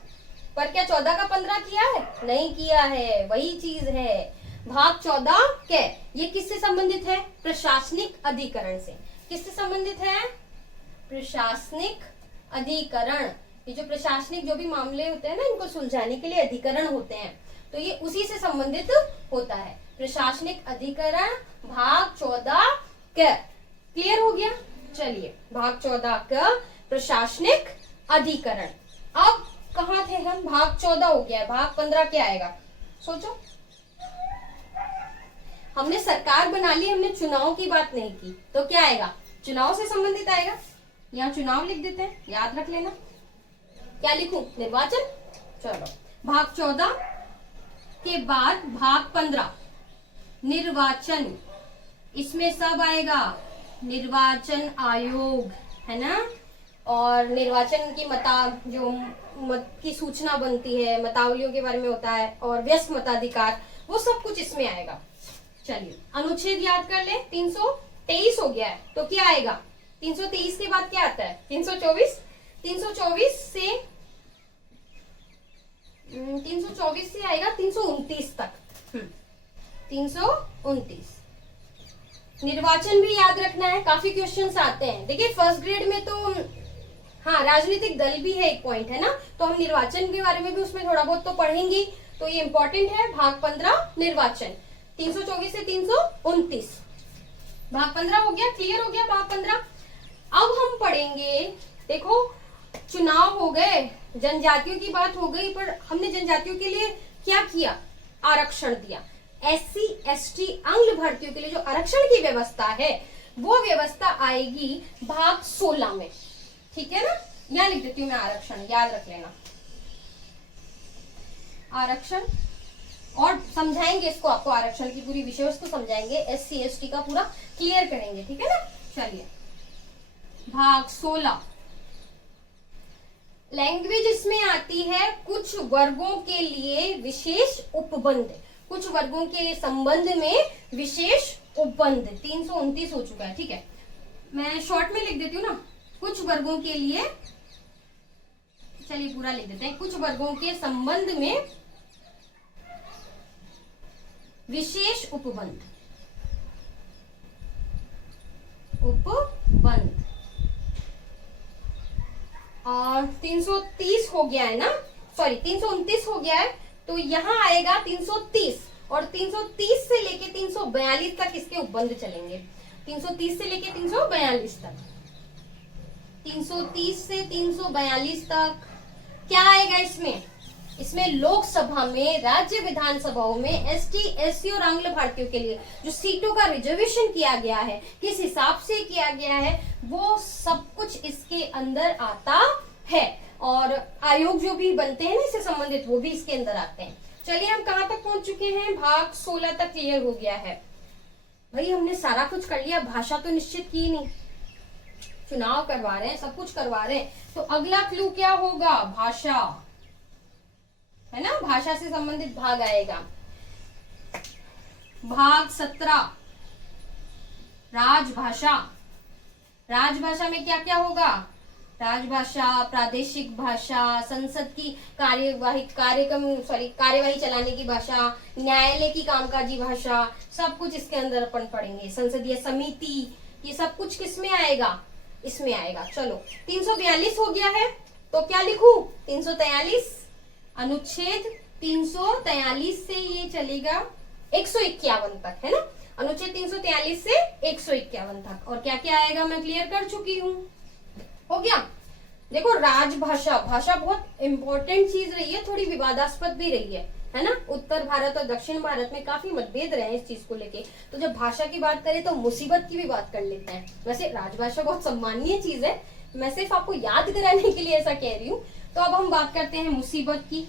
पर क्या 14 का 15 किया है? नहीं किया है, वही चीज है। भाग 14 के, ये किससे संबंधित है? प्रशासनिक अधिकरण से। किससे संबंधित है? प्रशासनिक अधिकरण। ये जो प्रशासनिक जो भी मामले होते हैं ना, इनको सुलझाने के लिए अधिकरण होते हैं, तो ये उसी से संबंधित होता है। प्रशासनिक अधिकरण भाग 14 क। क्लियर हो गया? चलिए, भाग 14 का प्रशासनिक अधिकरण। अब कहाँ थे हम? भाग 14 हो गया है, भाग 15 क्या आएगा? सोचो। हमने सरकार बना ली, हमने चुनाव की बात नहीं की, तो क्या आएगा? चुनाव से संबंधित आएगा। यहाँ चुनाव लिख देते हैं, याद रख लेना। क्या लिखूं? निर्वाचन। चलो, भाग 14 के बाद भाग 15 निर्वाचन। इसमें सब आएगा, निर्वाचन आयोग, है ना, और निर्वाचन की जो मत की सूचना बनती है, मतावलियों के बारे में होता है, और व्यस्क मताधिकार, वो सब कुछ इसमें आएगा। चलिए, अनुच्छेद याद कर ले। 323 हो गया है, तो क्या आएगा? 323 के बाद क्या आता है? 324। 324 से आएगा 329 तक। 329। निर्वाचन भी याद रखना है, काफी क्वेश्चंस आते हैं। देखिए, फर्स्ट ग्रेड में तो हाँ, राजनीतिक दल भी है एक पॉइंट, है ना, तो हम निर्वाचन के बारे में भी उसमें थोड़ा बहुत तो पढ़ेंगे, तो ये इंपॉर्टेंट है। भाग 15 निर्वाचन, 324 से 329। भाग 15 हो गया, क्लियर हो गया भाग 15। अब हम पढ़ेंगे, देखो चुनाव हो गए, जनजातियों की बात हो गई, पर हमने जनजातियों के लिए क्या किया? आरक्षण दिया। SC ST अंग भर्तियों के लिए जो आरक्षण की व्यवस्था है, वो व्यवस्था आएगी भाग 16 में। ठीक है ना? यहां लिख देती हूँ मैं आरक्षण, याद रख लेना। आरक्षण, और समझाएंगे इसको, आपको आरक्षण की पूरी विषय वस्तु समझाएंगे, SC ST का पूरा क्लियर करेंगे। ठीक है ना? चलिए, भाग 16 लैंग्वेज इसमें आती है। कुछ वर्गों के लिए विशेष उपबंध, कुछ वर्गों के संबंध में विशेष उपबंध। 329 हो चुका है। ठीक है, मैं शॉर्ट में लिख देती हूँ ना, कुछ वर्गों के लिए, चलिए पूरा लिख देते हैं। कुछ वर्गों के संबंध में विशेष उपबंध। उपबंध। और 330 हो गया है ना, सॉरी 329 हो गया है, तो यहां आएगा 330, और 330 से लेके 342 तक इसके उपबंध चलेंगे। 330 से लेके 342 तक, 330 से 342 तक क्या आएगा इसमें? इसमें लोकसभा में, राज्य विधानसभाओं में ST SC और आंग्ल भारतीयों के लिए जो सीटों का रिजर्वेशन किया गया है, किस हिसाब से किया गया है, वो सब कुछ इसके अंदर आता है। और आयोग जो भी बनते हैं ना इससे संबंधित, वो भी इसके अंदर आते हैं। चलिए, हम कहां तक पहुंच चुके हैं? भाग 16 तक क्लियर हो गया है। भाई, हमने सारा कुछ कर लिया, भाषा तो निश्चित की नहीं, चुनाव करवा रहे हैं, सब कुछ करवा रहे हैं, तो अगला क्लू क्या होगा? भाषा, है ना, भाषा से संबंधित भाग आएगा। भाग 17 राजभाषा। राजभाषा में क्या क्या होगा? राजभाषा, प्रादेशिक भाषा, संसद की कार्यवाही चलाने की भाषा, न्यायालय की कामकाजी भाषा, सब कुछ इसके अंदर अपन पढ़ेंगे। संसदीय समिति, ये सब कुछ किसमें आएगा? इसमें आएगा। चलो, 342 हो गया है, तो क्या लिखूं? 343। अनुच्छेद 343 से ये चलेगा 151 तक, है ना, अनुच्छेद 343 से 151 तक। और क्या क्या आएगा मैं क्लियर कर चुकी हूँ। हो गया। देखो, राजभाषा, भाषा बहुत इंपॉर्टेंट चीज रही है, थोड़ी विवादास्पद भी रही है ना। उत्तर भारत और दक्षिण भारत में काफी मतभेद रहे हैं इस चीज को लेके, तो जब भाषा की बात करें तो मुसीबत की भी बात कर लेते हैं। वैसे राजभाषा बहुत सम्माननीय चीज है, मैं सिर्फ आपको याद कराने के लिए ऐसा कह रही हूँ। तो अब हम बात करते हैं मुसीबत की।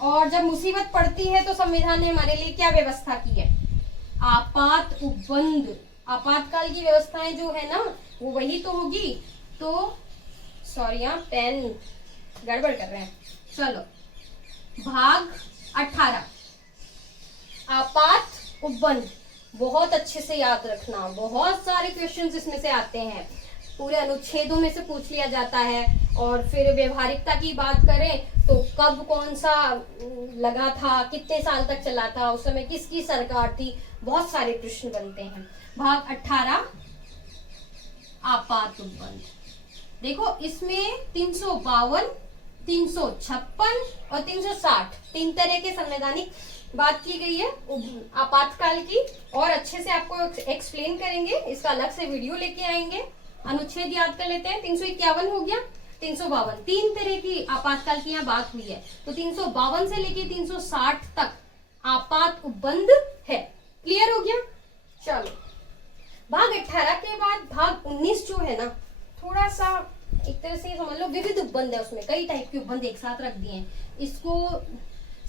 और जब मुसीबत पड़ती है तो संविधान ने हमारे लिए क्या व्यवस्था की है? आपात उपबंध। आपातकाल की व्यवस्थाएं जो है ना, वो वही तो होगी। तो सॉरी, यहाँ पेन गड़बड़ कर रहे हैं। चलो, भाग 18 आपात उपबंध, बहुत अच्छे से याद रखना, बहुत सारे क्वेश्चंस इसमें से आते हैं। पूरे अनुच्छेदों में से पूछ लिया जाता है। और फिर व्यवहारिकता की बात करें तो कब कौन सा लगा था, कितने साल तक चला था, उस समय किसकी सरकार थी, बहुत सारे प्रश्न बनते हैं। भाग 18 आपात उपबंध। देखो इसमें 352, 356 और 360 तीन तरह के संवैधानिक बात की गई है आपातकाल की, और अच्छे से आपको एक्सप्लेन करेंगे, इसका अलग से वीडियो लेके आएंगे। अनुच्छेद याद कर लेते हैं। 351 हो गया, 352, तीन तरह की आपातकाल की यहाँ बात हुई है। तो 352 से लेके 360 तक आपात उपबंध है। क्लियर हो गया? चलो भाग 18 के बाद भाग 19 जो है ना, थोड़ा सा एक तरह से समझ लो विविध उपबंध है, उसमें कई टाइप के उपबंध एक साथ रख दिए हैं। इसको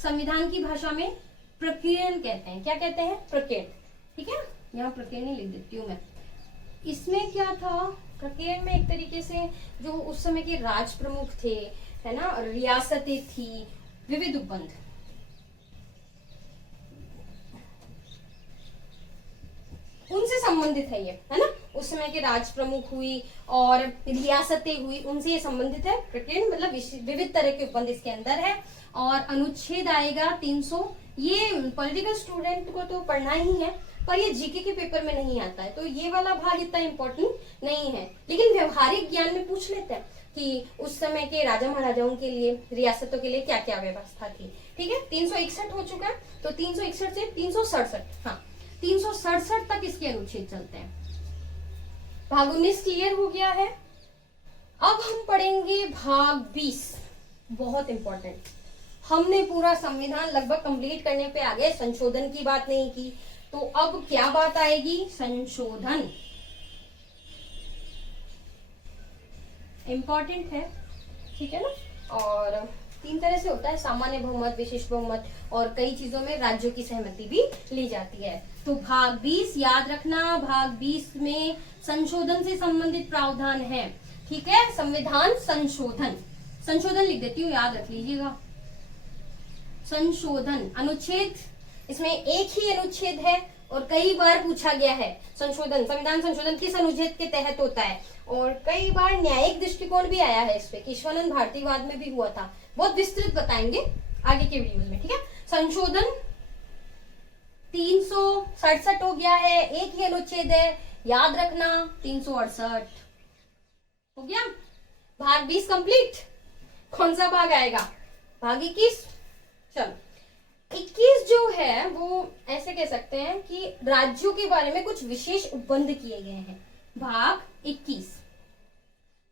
संविधान की भाषा में प्रकीर्णन कहते हैं। क्या कहते हैं? प्रकीर्ण। ठीक है, यहाँ प्रकीर्ण लिख देती हूँ मैं। इसमें क्या था, प्रकीर्ण में एक तरीके से जो उस समय के राज प्रमुख थे, है ना, रियासतें थी, विविध उपबंध, उनसे संबंधित है ये, है ना। उस समय के राज प्रमुख हुई और रियासतें हुई, उनसे ये संबंधित है। प्रकीर्ण मतलब विविध तरह के उपबंध इसके अंदर है। और अनुच्छेद आएगा 300। ये पॉलिटिकल स्टूडेंट को तो पढ़ना ही है, पर ये जीके के पेपर में नहीं आता है, तो ये वाला भाग इतना इम्पोर्टेंट नहीं है। लेकिन व्यवहारिक ज्ञान में पूछ लेते हैं कि उस समय के राजा महाराजाओं के लिए, रियासतों के लिए क्या क्या व्यवस्था थी। ठीक है, 361 हो चुका है, तो 361 से 367, हाँ 367 तक इसके अनुच्छेद चलते हैं। भाग 19 क्लियर हो गया है। अब हम पढ़ेंगे भाग 20, बहुत इंपॉर्टेंट। हमने पूरा संविधान लगभग कंप्लीट करने पे आ गए, संशोधन की बात नहीं की, तो अब क्या बात आएगी? संशोधन इंपॉर्टेंट है, ठीक है ना। और तीन तरह से होता है, सामान्य बहुमत, विशेष बहुमत, और कई चीजों में राज्यों की सहमति भी ली जाती है। तो भाग 20 याद रखना, भाग 20 में संशोधन से संबंधित प्रावधान है। ठीक है, संविधान संशोधन, संशोधन लिख देती हूँ, याद रख लीजिएगा। संशोधन अनुच्छेद, इसमें एक ही अनुच्छेद है और कई बार पूछा गया है। संशोधन, संविधान संशोधन किस अनुच्छेद के तहत होता है, और कई बार न्यायिक दृष्टिकोण भी आया है इस पे, केशवानंद भारतीवाद में भी हुआ था, बहुत विस्तृत बताएंगे आगे के वीडियोस में। ठीक है, संशोधन 367 हो गया है, एक ही अनुच्छेद है, याद रखना 368 हो गया। भाग 20 कंप्लीट। कौन सा भाग आएगा? भाग 21। चलो 21 जो है वो ऐसे कह सकते हैं कि राज्यों के बारे में कुछ विशेष उपबंध किए गए हैं। भाग 21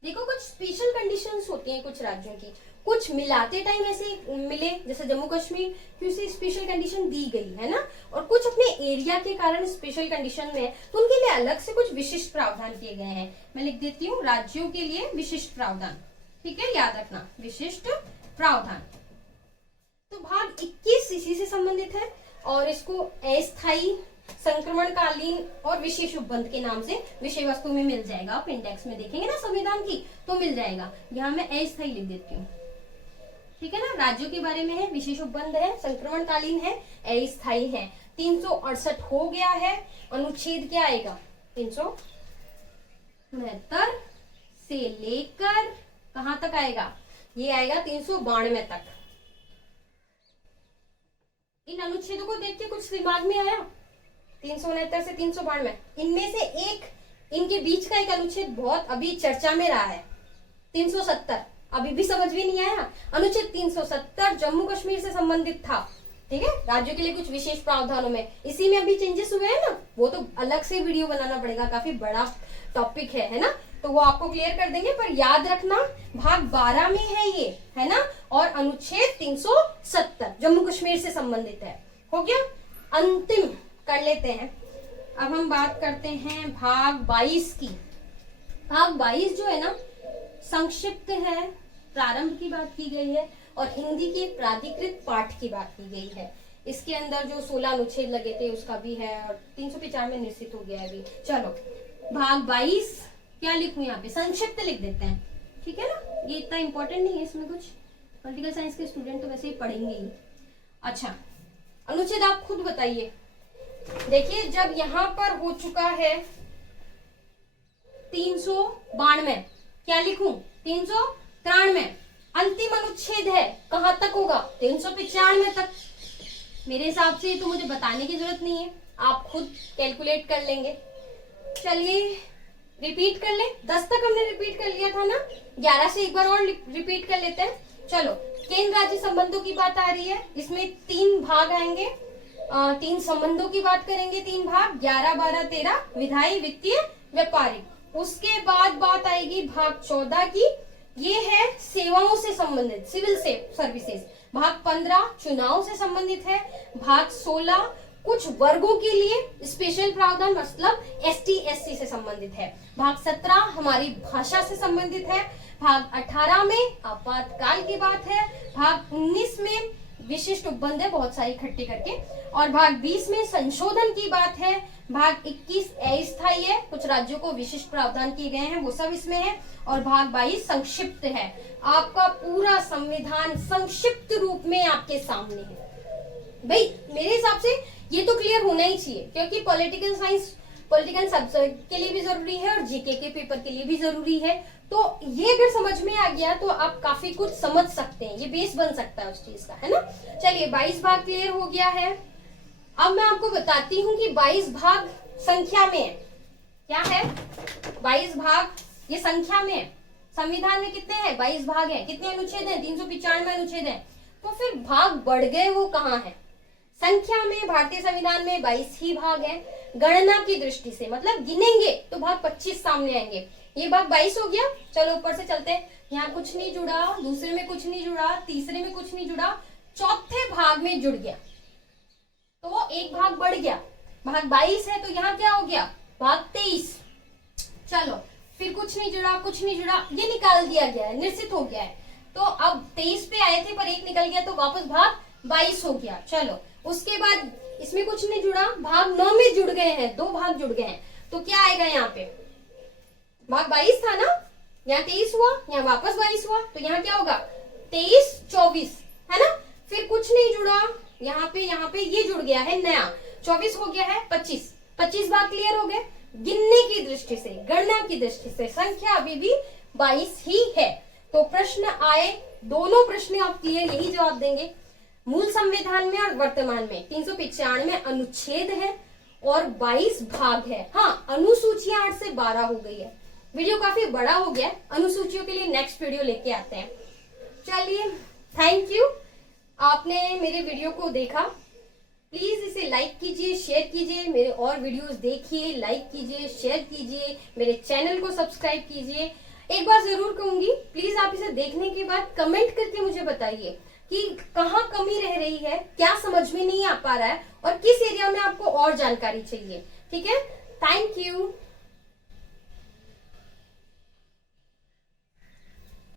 देखो, कुछ स्पेशल कंडीशंस होती हैं कुछ राज्यों की, कुछ मिलाते टाइम ऐसे मिले, जैसे जम्मू कश्मीर की उसे स्पेशल कंडीशन दी गई है ना, और कुछ अपने एरिया के कारण स्पेशल कंडीशन में, तो उनके लिए अलग से कुछ विशिष्ट प्रावधान किए गए हैं। मैं लिख देती हूँ, राज्यों के लिए विशिष्ट प्रावधान। ठीक है, याद रखना, विशिष्ट प्रावधान। तो भाग 21 इसी से संबंधित है, और इसको अस्थायी, संक्रमणकालीन और विशेष उपबंध के नाम से विषय वस्तु में मिल जाएगा। आप इंडेक्स में देखेंगे ना संविधान की, तो मिल जाएगा। यहाँ मैं अस्थायी लिख देती हूँ। ठीक है ना, राज्यों के बारे में है, विशेष उपबंध है, संक्रमणकालीन है, अस्थायी है। 368 हो गया है। अनुच्छेद क्या आएगा? 369 से लेकर कहां तक आएगा? ये आएगा 392 तक। इन अनुच्छेदों को देख के कुछ दिमाग में आया? 369 से 392, इनमें से एक, इनके बीच का एक अनुच्छेद बहुत अभी चर्चा में रहा है, 370। अभी भी समझ में नहीं आया? अनुच्छेद 370 जम्मू कश्मीर से संबंधित था। ठीक है, राज्यों के लिए कुछ विशेष प्रावधानों में, इसी में अभी चेंजेस हुए हैं ना, वो तो अलग से वीडियो बनाना पड़ेगा, काफी बड़ा टॉपिक है ना, तो वो आपको क्लियर कर देंगे। पर याद रखना भाग 12 में है ये, है ना, और अनुच्छेद 370 जम्मू कश्मीर से संबंधित है। हो गया, अंतिम कर लेते हैं। अब हम बात करते हैं भाग 22 की। भाग 22 जो है ना, संक्षिप्त है, प्रारंभ की बात की गई है और हिंदी के प्राधिकृत पाठ की बात की गई है। इसके अंदर जो 16 अनुच्छेद लगे थे उसका भी है, और 395 में निश्चित हो गया है अभी। चलो भाग 22 क्या लिखूं यहाँ पे? संक्षिप्त लिख देते हैं। ठीक है ना, ये इतना इंपॉर्टेंट नहीं है, इसमें कुछ पॉलिटिकल साइंस के स्टूडेंट तो वैसे ही पढ़ेंगे ही। अच्छा, अनुच्छेद आप खुद बताइए। देखिए, जब यहाँ पर हो चुका है 392, क्या लिखूं 393, अंतिम अनुच्छेद है कहां तक होगा 395 तक। मेरे हिसाब से तो मुझे बताने की जरूरत नहीं है, आप खुद कैलकुलेट कर लेंगे। चलिए रिपीट कर ले, 10 तक हमने रिपीट कर लिया था ना, 11 से एक बार और रिपीट कर लेते हैं। चलो, केंद्र राज्य संबंधों की बात आ रही है, इसमें 3 भाग आएंगे, 3 संबंधों की बात करेंगे, 3 भाग 11, 12, 13 विधायी, वित्तीय, व्यापारिक। उसके बाद बात आएगी भाग 14 की, ये है सेवाओं से संबंधित, सिविल सर्विसेज। भाग 15 चुनाव से संबंधित है। भाग 16 कुछ वर्गों के लिए स्पेशल प्रावधान, मतलब ST SC से संबंधित है। भाग 17 हमारी भाषा से संबंधित है। भाग 18 में आपातकाल की बात है। भाग 19 में विशिष्ट उपबंध है, बहुत सारी इकट्ठे करके, और भाग 20 में संशोधन की बात है। भाग 21 अस्थायी है, कुछ राज्यों को विशिष्ट प्रावधान किए गए हैं, वो सब इसमें है। और भाग 22 संक्षिप्त है। आपका पूरा संविधान संक्षिप्त रूप में आपके सामने है। भाई मेरे हिसाब से ये तो क्लियर होना ही चाहिए, क्योंकि पॉलिटिकल साइंस पॉलिटिकल सब्जेक्ट के लिए भी जरूरी है और जीके के पेपर के लिए भी जरूरी है। तो ये अगर समझ में आ गया तो आप काफी कुछ समझ सकते हैं, ये बेस बन सकता है उस चीज का, है ना। चलिए 22 भाग क्लियर हो गया है। अब मैं आपको बताती हूँ कि 22 भाग संख्या में है, क्या है 22 भाग, ये संख्या में है। संविधान में कितने हैं 22 भाग है, कितने अनुच्छेद हैं 395 अनुच्छेद है। तो फिर भाग बढ़ गए वो कहाँ है। संख्या में भारतीय संविधान में 22 ही भाग है। गणना की दृष्टि से मतलब गिनेंगे तो भाग 25 सामने आएंगे। ये भाग 22 हो गया। चलो ऊपर से चलते हैं, यहाँ कुछ नहीं जुड़ा, दूसरे में कुछ नहीं जुड़ा, तीसरे में कुछ नहीं जुड़ा, चौथे भाग में जुड़ गया तो एक भाग बढ़ गया। भाग 22 है तो यहाँ क्या हो गया भाग 23। चलो फिर कुछ नहीं जुड़ा, कुछ नहीं जुड़ा, ये निकाल दिया गया है, निश्चित हो गया है। तो अब 23 पे आए थे पर एक निकल गया तो वापस भाग 22 हो गया। चलो उसके बाद इसमें कुछ नहीं जुड़ा, भाग 9 में जुड़ गए हैं, 2 भाग जुड़ गए हैं तो क्या आएगा यहाँ पे भाग 22 था ना, यहाँ 23 हुआ, यहाँ वापस 22 हुआ तो यहाँ क्या होगा 23 24, है ना। फिर कुछ नहीं जुड़ा, यहाँ पे ये जुड़ गया है नया, 24 हो गया है 25, 25 भाग क्लियर हो गए। गिनने की दृष्टि से, गणना की दृष्टि से संख्या अभी भी 22 ही है। तो प्रश्न आए, दोनों प्रश्न आप क्लियर यही जवाब देंगे। मूल संविधान में और वर्तमान में 395 अनुच्छेद है और 22 भाग है। हाँ, अनुसूचियां 8 से 12 हो गई है। वीडियो काफी बड़ा हो गया, अनुसूचियों के लिए नेक्स्ट वीडियो लेके आते हैं। चलिए थैंक यू, आपने मेरे वीडियो को देखा। प्लीज इसे लाइक कीजिए, शेयर कीजिए, मेरे और वीडियोस देखिए, लाइक कीजिए, शेयर कीजिए, मेरे चैनल को सब्सक्राइब कीजिए। एक बार जरूर कहूंगी, प्लीज आप इसे देखने के बाद कमेंट करके मुझे बताइए कि कहाँ कमी रह रही है, क्या समझ में नहीं आ पा रहा है और किस एरिया में आपको और जानकारी चाहिए। ठीक है, थैंक यू।